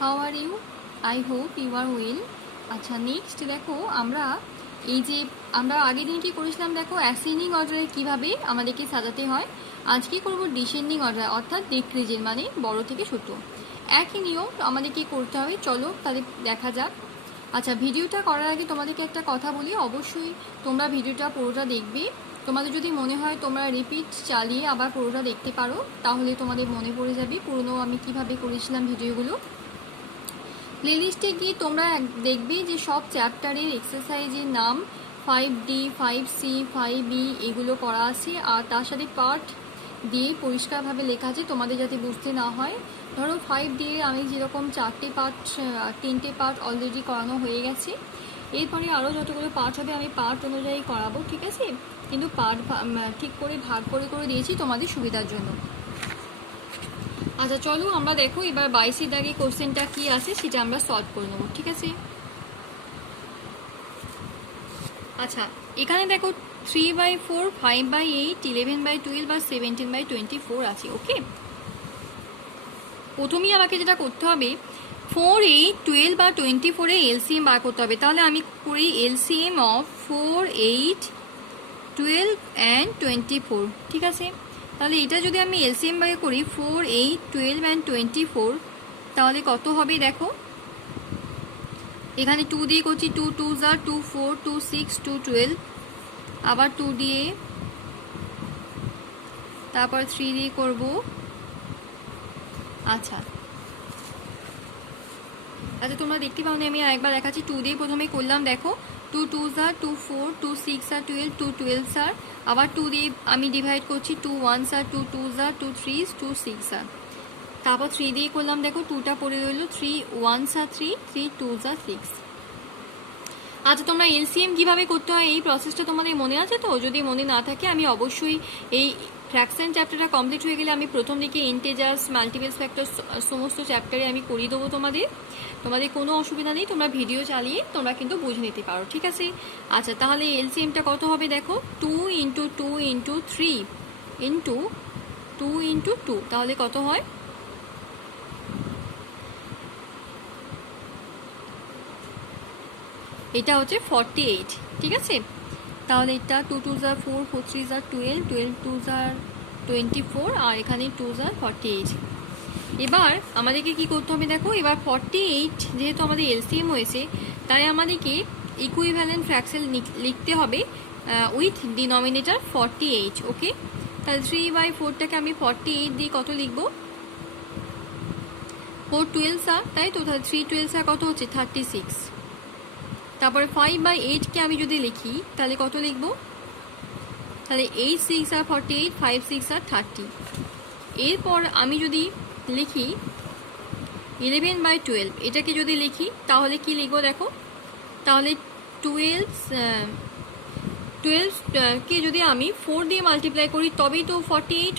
How are you? I hope you are well. আচ্ছা, next দেখো আমরা এই যে আমরা আগের দিন কি করেছিলাম দেখো, অ্যাসেন্ডিং অর্ডারে কিভাবে আমাদেরকে সাজাতে হয়। আজকে করব ডিসেন্ডিং অর্ডার, অর্থাৎ ডিক্রিজিং মানে বড় থেকে ছোট। একই নিয়ম আমাদেরকে করতে হবে। চলো তাহলে দেখা যাক। আচ্ছা, ভিডিওটা করার আগে তোমাদেরকে একটা কথা বলি, অবশ্যই তোমরা ভিডিওটা পুরোটা দেখবে। তোমাদের যদি মনে হয় তোমরা রিপিট চালিয়ে আবার পুরোটা দেখতে পারো, তাহলে তোমাদের মনে পড়ে যাবে পুরনো আমি কিভাবে করেছিলাম ভিডিওগুলো। প্লেলিস্টে গিয়ে তোমরা দেখবে যে সব চ্যাপ্টারের এক্সারসাইজের নাম 5D, 5C, 5E এগুলো করা আছে, আর তার সাথে পার্ট দিয়ে পরিষ্কারভাবে লেখা আছে, তোমাদের যাতে বুঝতে না হয়। ধরো 5D আমি যেরকম 3টে পার্ট অলরেডি করানো হয়ে গেছে, এরপরে আরও যতগুলো পার্ট হবে আমি পার্ট অনুযায়ী করাবো, ঠিক আছে? কিন্তু পার্ট ঠিক করে ভাগ করে করে দিয়েছি তোমাদের সুবিধার জন্য। আচ্ছা চলো আমরা দেখো এবার 22 দাগে কোশ্চেনটা কি আছে সেটা আমরা সলভ করে নেবো, ঠিক আছে? আচ্ছা, এখানে দেখো 3/4, 5/8, 11/12 আর 17/24 আছে। ওকে, প্রথমেই আমাকে যেটা করতে হবে 4, 8, 12 বা 24 এর এলসিএম বার করতে হবে। তাহলে আমি করি এলসিএম অফ 4, 8, 12 অ্যান্ড 24, ঠিক আছে? তাহলে এটা যদি আমি এলসিএম বার করি 4, 8, 12 অ্যান্ড 24, তাহলে কত হবে দেখো, এখানে 2 দিয়ে করছি, 2 2s are 2, 4, 2 6, 2 12, আবার 2 দিয়ে, তারপর 3 দিয়ে করব। আচ্ছা আচ্ছা, তোমরা দেখতে পাও না, আমি আরেকবার দেখাচ্ছি। 2 দিয়ে প্রথমে করলাম, দেখো 2 2s are 2, 4, 2 6 are 12, 2 12s are, আবার 2 দিয়ে আমি ডিভাইড করছি, 2 1s are 2, 2s are 2, 3s 2 6 are, তারপর 3 দিয়ে করলাম, দেখো 2টা পড়ে রইল, 3 1s are 3, 3 2s are 6। আচ্ছা, তোমরা এলসিএম কিভাবে করতে হয় এই প্রসেসটা তোমাদের মনে আছে তো? যদি মনে না থাকে আমি অবশ্যই এই ফ্র্যাকশন চ্যাপ্টারটা কমপ্লিট হয়ে গেলে আমি প্রথম দিকে ইন্টিজার্স, মাল্টিপলস ফ্যাক্টর সমস্ত চ্যাপ্টারে আমি করিয়ে দেবো তোমাদের কোনো অসুবিধা নেই, তোমরা ভিডিও চালিয়ে তোমরা কিন্তু বুঝে নিতে পারো, ঠিক আছে? আচ্ছা, তাহলে এলসিএমটা কত হবে দেখো, 2 × 2 × 3 × 2 × 2, তাহলে কত হয়? এটা হচ্ছে 48, ঠিক আছে? তাহলে এটা 2 2s are 4, 4 3s are 12, 12 2s are 24, আর এখানে 2s are 48। এবার আমাদেরকে কি করতে হবে দেখো, এবার 48 যেহেতু আমাদের এলসিএম হয়েছে, তাই আমাদেরকে ইকুইভ্যালেন্ট ফ্র্যাকশন লিখতে হবে উইথ ডিনোমিনেটর 48। ওকে, তাহলে 3/4টাকে আমি 48 দিয়ে কত লিখবো, 4 12s are, তাই তো? তাহলে 3 12s are কত হচ্ছে 36। তারপরে 5/8কে আমি যদি লিখি তাহলে কত লিখবো, তাহলে 8 6 are 48, 5 6 are 30। এরপর আমি যদি লিখি 11/12, এটাকে যদি লিখি তাহলে কি লিখবো দেখো, তাহলে 12কে যদি আমি 4 দিয়ে মাল্টিপ্লাই করি তবেই তো 48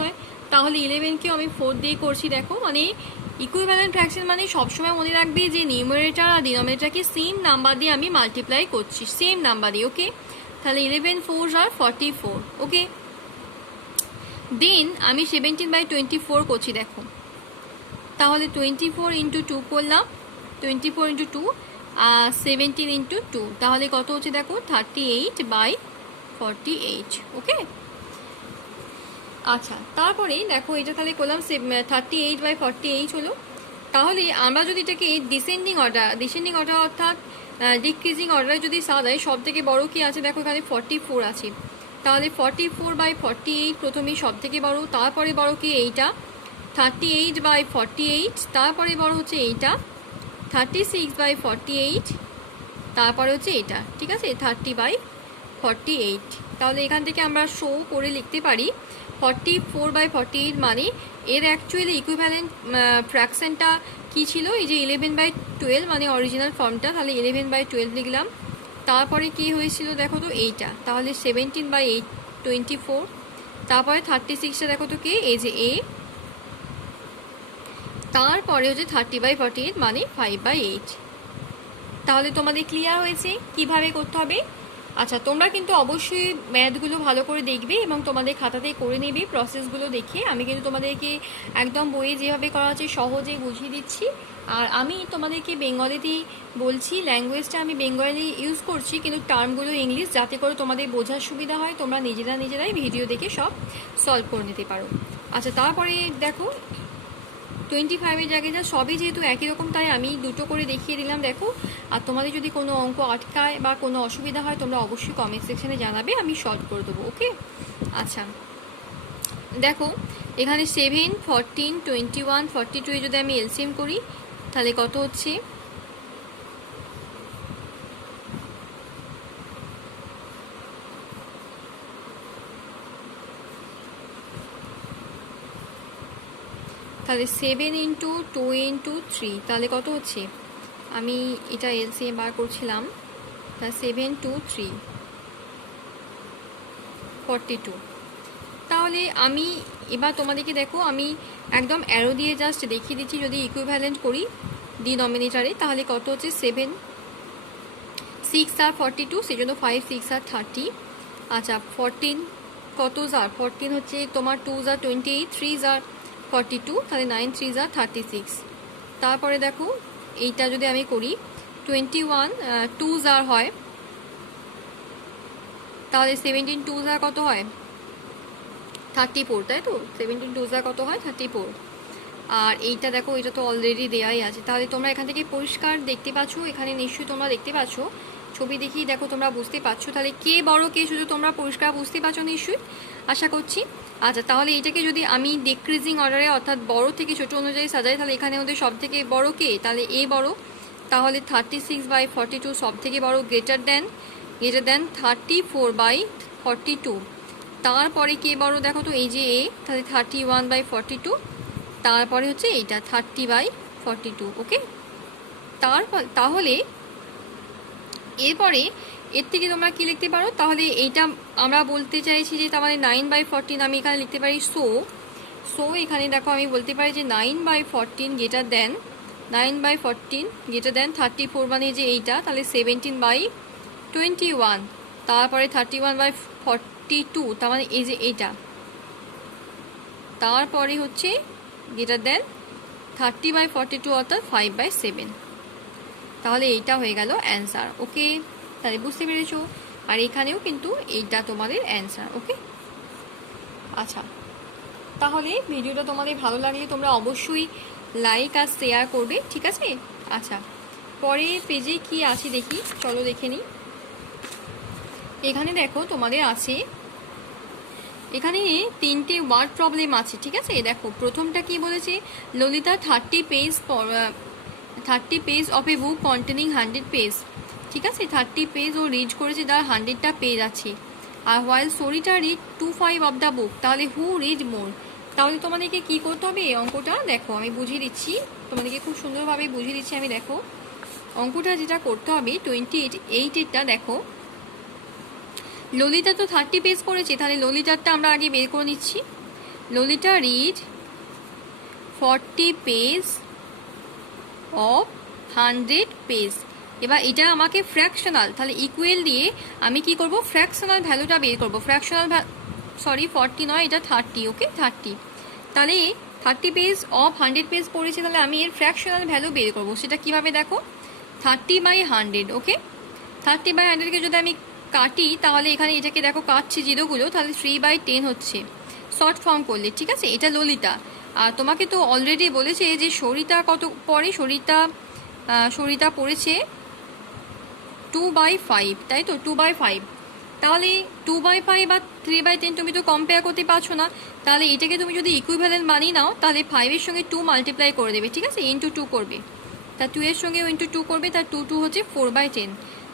হয়, তাহলে 11কেও আমি 4 দিয়ে করছি, দেখো মানে ইকুইভ্যালেন্ট ফ্র্যাকশন মানে সবসময় মনে রাখবে যে নিউমারেটর আর ডিনোমিনেটরকে সেম নাম্বার দিয়ে আমি মাল্টিপ্লাই করছি, সেম নাম্বার দিয়ে। ওকে, তাহলে 11 4s are 44। ওকে, দেন আমি 17/24 করছি, দেখো তাহলে 24 × 2 করলাম, 24 × 2 আর 17 × 2, তাহলে কত হচ্ছে দেখো 38/48। ওকে, আচ্ছা তারপরে দেখো এটা তাহলে করলাম 38/48 হলো। তাহলে আমরা যদি এটাকে ডিসেন্ডিং অর্ডার অর্থাৎ ডিক্রিজিং অর্ডারে যদি সাজাই, সব থেকে বড় কি আছে দেখো, এখানে 44 আছে, তাহলে 44/48 প্রথমেই সব থেকে বড়, তারপরে বড় কি এইটা 38/48, তারপরে বড় হচ্ছে এইটা 36/48, তারপরে হচ্ছে এইটা, ঠিক আছে 30/48। তাহলে এখান থেকে আমরা শো করে লিখতে পারি 44/48 মানে এর অ্যাকচুয়ালি ইকুইভ্যালেন্ট ফ্র্যাকশনটা কি ছিল, এই যে 11/12 মানে অরিজিনাল ফর্মটা, তাহলে 11/12 লিখলাম। তারপরে কি হয়েছিল দেখো তো এইটা, তাহলে 17/24, তারপরে 36টা দেখো তো কে, এই যে এ, তারপরে হচ্ছে 30/48 মানে 5/8। তাহলে তোমাদের ক্লিয়ার হয়েছে কিভাবে করতে হবে। আচ্ছা, তোমরা কিন্তু অবশ্যই ম্যাথগুলো ভালো করে দেখবে এবং তোমাদের খাতাতে করে নেবে প্রসেসগুলো দেখে। আমি কিন্তু তোমাদেরকে একদম বইয়ে যেভাবে করা হচ্ছে সহজে বুঝিয়ে দিচ্ছি। আর আমি তোমাদেরকে বেঙ্গলিতেই বলছি, ল্যাঙ্গুয়েজটা আমি বেঙ্গলি ইউজ করছি, কিন্তু টার্মগুলো ইংলিশ, যাতে করে তোমাদের বোঝার সুবিধা হয়, তোমরা নিজেরাই ভিডিও দেখে সব সলভ করে নিতে পারো। আচ্ছা, তারপরে দেখো 25-এর জায়গাটা সবই যেহেতু একই রকম, তাই আমি দুটো করে দেখিয়ে দিলাম দেখো। আর তোমাদের যদি কোনো অঙ্ক আটকায় বা কোনো অসুবিধা হয় তোমরা অবশ্যই কমেন্ট সেকশনে জানাবে, আমি সলভ করে দেবো। ওকে, আচ্ছা দেখো এখানে 7, 14, 21, 42 যদি আমি এলসিএম করি তাহলে কত হচ্ছে? তাহলে 7 ইন্টু 2 ইন্টু 3 তাহলে কত হচ্ছে? আমি এটা এলসিএম বার করছিলাম। তা 7, 2, 3, 42। তাহলে আমি এবার তোমাদেরকে দেখো, আমি একদম অ্যারো দিয়ে জাস্ট দেখিয়ে দিচ্ছি। যদি ইকুইভ্যালেন্ট করি ডিনোমিনেটারে তাহলে কত হচ্ছে? 7, 6 আর 42, সেই জন্য 5, 6 আর 30। আচ্ছা 14 কত জার? 14 হচ্ছে তোমার 2 জার 28, 3 জার 42, তাহলে 9, 3 জার 36। তারপরে দেখো এইটা যদি আমি করি 21, 2 জার হয়, তাহলে 17, 2 জার কত হয়? 34, তাই তো? 17 2 জার কত হয়? 34। আর এইটা দেখো, এটা তো অলরেডি দেয়াই আছে। তাহলে তোমরা এখান থেকে পরিষ্কার দেখতে পাচ্ছ, এখানে নিশ্চয়ই তোমরা দেখতে পাচ্ছ, ছবি দেখি দেখো তোমরা বুঝতে পারছো। তাহলে কে বড় কে শুধু তোমরা পরিষ্কার বুঝতে পারছো নিশ্চয়ই, আশা করছি। আচ্ছা, তাহলে এটাকে যদি আমি ডিক্রিজিং অর্ডারে অর্থাৎ বড় থেকে ছোট অনুযায়ী সাজাই, তাহলে এখানে ওদের সব থেকে বড় কে? তাহলে এ বড়। তাহলে 36/42 সব থেকে বড়, গ্রেটার দেন 34/42। তারপরে কে বড় দেখো তো? এই যে এ, তাহলে 31/42। তারপরে হচ্ছে এইটা 30/42। ওকে, তাহলে এরপরে এর থেকে তোমরা কি লিখতে পারো? তাহলে এইটা আমরা বলতে চাইছি যে তার মানে 9/14 আমি এখানে লিখতে পারি। সো এখানে দেখো আমি বলতে পারি যে 9/14 গ্রেটার দেন 34, মানে যে এইটা, তাহলে 17/21। তারপরে 31/42, তার মানে এই যে এইটা। তারপরে হচ্ছে গ্রেটার দেন 30/42 অর্থাৎ 5/7। তাহলে এইটা হয়ে গেল অ্যান্সার। ওকে, তাহলে বুঝতে পেরেছো? আর এখানেও কিন্তু এইটা তোমাদের অ্যান্সার। ওকে, আচ্ছা তাহলে ভিডিওটা তোমাদের ভালো লাগলে তোমরা অবশ্যই লাইক আর শেয়ার করবে, ঠিক আছে? আচ্ছা, পরের পেজে কি আছে দেখি, চলো দেখে নিই। এখানে দেখো তোমাদের আছে, এখানে 3টে ওয়ার্ড প্রবলেম আছে, ঠিক আছে? দেখো প্রথমটা কি বলেছে? Lalita 30 page of A book containing 100 page, ঠিক আছে? 30 পেজ ও রিড করেছে, তার 100টা পেজ আছে। আর while Sarita read 2/5 of the book, তাহলে হু রিড মোর? তাহলে তোমাদেরকে কি করতে হবে এই অঙ্কটা? দেখো আমি বুঝিয়ে দিচ্ছি তোমাদেরকে, খুব সুন্দরভাবে বুঝিয়ে দিচ্ছি আমি। দেখো অঙ্কটা যেটা করতে হবে 28-এরটা, দেখো ললিতা তো 30 পেজ পড়েছে, তাহলে ললিতারটা আমরা আগে বের করে নিচ্ছি। Lalita read 40 page of 100 page. এবার এটা আমাকে ফ্র্যাকশনাল, তাহলে ইকুয়াল দিয়ে আমি কি করব? ফ্র্যাকশনাল ভ্যালুটা বের করব। 40 নয়, এটা 30। ওকে, 30। তাহলে 30 পেজ অফ 100 পেজ পড়েছে, তাহলে আমি এর ফ্র্যাকশনাল ভ্যালু বের করব। সেটা কিভাবে? দেখো 30/100। ওকে, 30/100কে যদি আমি কাটি, তাহলে এখানে এটাকে দেখো কাটছি জিরোগুলো, তাহলে 3/10 হচ্ছে শর্ট ফর্ম করলে, ঠিক আছে? এটা ললিতা। আর তোমাকে তো অলরেডি বলেছে যে সরিতা কত পড়ে। সরিতা পড়েছে 2/5, তাই তো? 2/5। তাহলে 2/5 আর 3/10 তুমি তো কম্পেয়ার করতে পারছো না, তাহলে এটাকে তুমি যদি ইকুইভ্যালেন্ট বানিয়ে নাও, তাহলে 5-এর সঙ্গে 2 মাল্টিপ্লাই করে দেবে, ঠিক আছে? ইন্টু 2 করবে, তা 2-এর সঙ্গে ইন্টু 2 করবে, তার 2 হচ্ছে 4/10।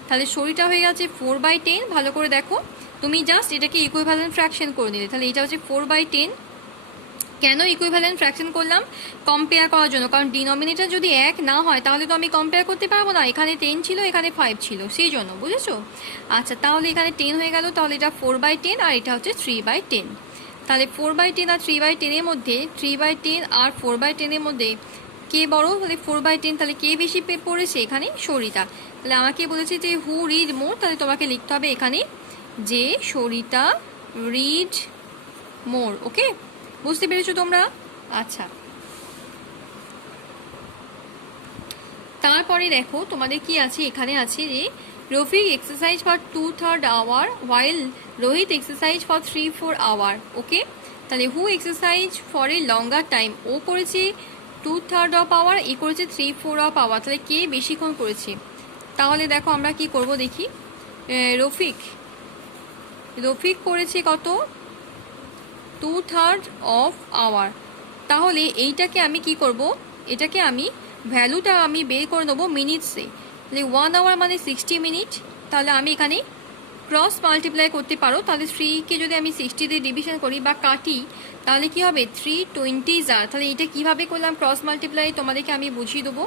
তাহলে সরিটা হয়ে গেছে 4/10। ভালো করে দেখো, তুমি জাস্ট এটাকে ইকুইভ্যালেন্ট ফ্র্যাকশন করে নিলে, তাহলে এটা হচ্ছে 4/10। কেন ইকুইভ্যালেন্ট ফ্র্যাকশন করলাম? কম্পেয়ার করার জন্য, কারণ ডিনোমিনেটর যদি এক না হয় তাহলে তো আমি কম্পেয়ার করতে পারবো না। এখানে 10 ছিল, এখানে 5 ছিল, সেই জন্য, বুঝেছো? আচ্ছা, তাহলে এখানে 10 হয়ে গেল, তাহলে এটা 4/10 আর এটা হচ্ছে 3/10। তাহলে 4/10 আর 3/10 এর মধ্যে 3/10 আর 4/10 এর মধ্যে কে বড়, তাহলে 4/10, তাহলে কে বেশি পড়েছে এখানে? সরিতা। তাহলে আমাকে বলেছে যে হু রিড মোর, তাহলে তোমাকে লিখতে হবে এখানে যে সরিতা রিড মোর। ওকে, বুঝতে পেরেছো তোমরা? আচ্ছা, তারপরে দেখো তোমাদের কি আছে, এখানে আছে যে Rafiq exercise for 2/3 hour while Rohit exercise for 3-4 hour. Okay, তাহলে who exercise for a longer time, ও করেছে 2/3 অফ আওয়ার, এ করেছে 3-4 অফ আওয়ার, তাহলে কে বেশিক্ষণ করেছে? তাহলে দেখো আমরা কি করব দেখি। রফিক করেছে কত? 2/3 অফ আওয়ার। তাহলে এইটাকে আমি কি করব, এটাকে আমি ভ্যালুটা আমি বের করে নেবো মিনিটসে। তাহলে 1 আওয়ার মানে 60 মিনিট। তাহলে আমি এখানে ক্রস মাল্টিপ্লাই করতে পারো, তাহলে 3কে যদি আমি 60 দিয়ে ডিভিশন করি বা কাটি, তাহলে কি হবে 320 আর। তাহলে এটা কিভাবে করলাম ক্রস মাল্টিপ্লাই তোমাদেরকে আমি বুঝিয়ে দেবো।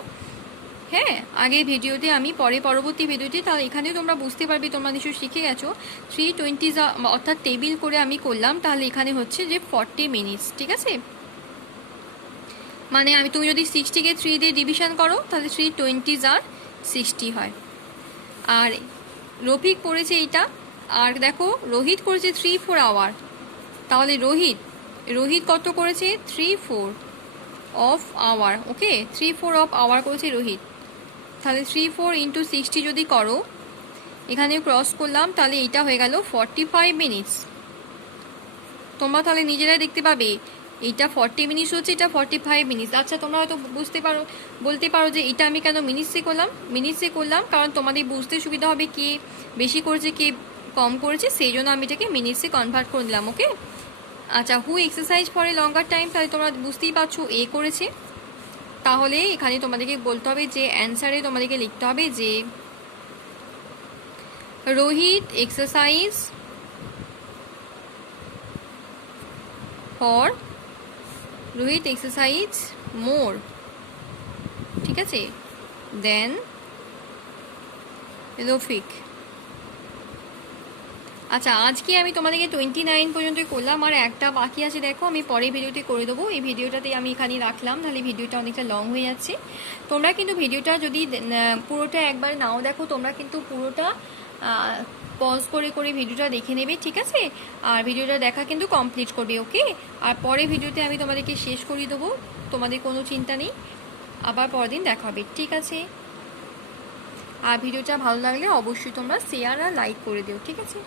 হ্যাঁ, আগের ভিডিওতে আমি পরবর্তী ভিডিওতে, তাহলে এখানেও তোমরা বুঝতে পারবে, তোমরা নিশ্চয়ই শিখে গেছো। 320 অর্থাৎ টেবিল করে আমি করলাম, তাহলে এখানে হচ্ছে যে 40 মিনিটস। ঠিক আছে, মানে তুমি যদি 60কে 3 দিয়ে ডিভিশন করো, তাহলে 320 আর 60 হয়। আর রফিক করেছে এইটা, আর দেখো রোহিত করেছে 3-4 আওয়ার। তাহলে রোহিত কত করেছে? 3-4 of our. Okay, 3-4 of our করেছে রোহিত। তাহলে 3-4 ইন্টু 60 যদি করো, এখানে ক্রস করলাম, তাহলে এইটা হয়ে গেল 45 মিনিটস। তোমরা তাহলে নিজেরাই দেখতে পাবে, এইটা 40 মিনিটস হচ্ছে, এটা 45 মিনিটস। আচ্ছা, তোমরা হয়তো বলতে পারো যে এটা আমি কেন মিনিটসে করলাম, কারণ তোমাদের বুঝতে সুবিধা হবে কে বেশি করেছে কে কম করেছে, সেই জন্য আমি এটাকে মিনিটসে কনভার্ট করে দিলাম। ওকে, আচ্ছা, who exercise for a longer time, তাহলে তোমরা বুঝতেই পারছো এ করেছে। তাহলে এখানে তোমাদেরকে বলতে হবে যে অ্যান্সারে তোমাদেরকে লিখতে হবে যে রোহিত এক্সারসাইজ মোর, ঠিক আছে, দেন রফিক। আচ্ছা, আজকে আমি তোমাদেরকে 29 পর্যন্ত করলাম, আর একটা বাকি আছে, দেখো আমি পরের ভিডিওতে করে দেবো। এই ভিডিওটাতে আমি এখানে রাখলাম, তাহলে ভিডিওটা অনেকটা লং হয়ে যাচ্ছে। তোমরা কিন্তু ভিডিওটা যদি পুরোটা একবার নাও দেখো, তোমরা কিন্তু পুরোটা পজ করে ভিডিওটা দেখে নেবে, ঠিক আছে? আর ভিডিওটা দেখা কিন্তু কমপ্লিট করবে। ওকে, আর পরে ভিডিওতে আমি তোমাদেরকে শেষ করিয়ে দেবো, তোমাদের কোনো চিন্তা নেই, আবার পরের দিন দেখা হবে, ঠিক আছে? আর ভিডিওটা ভালো লাগলে অবশ্যই তোমরা শেয়ার আর লাইক করে দিও, ঠিক আছে?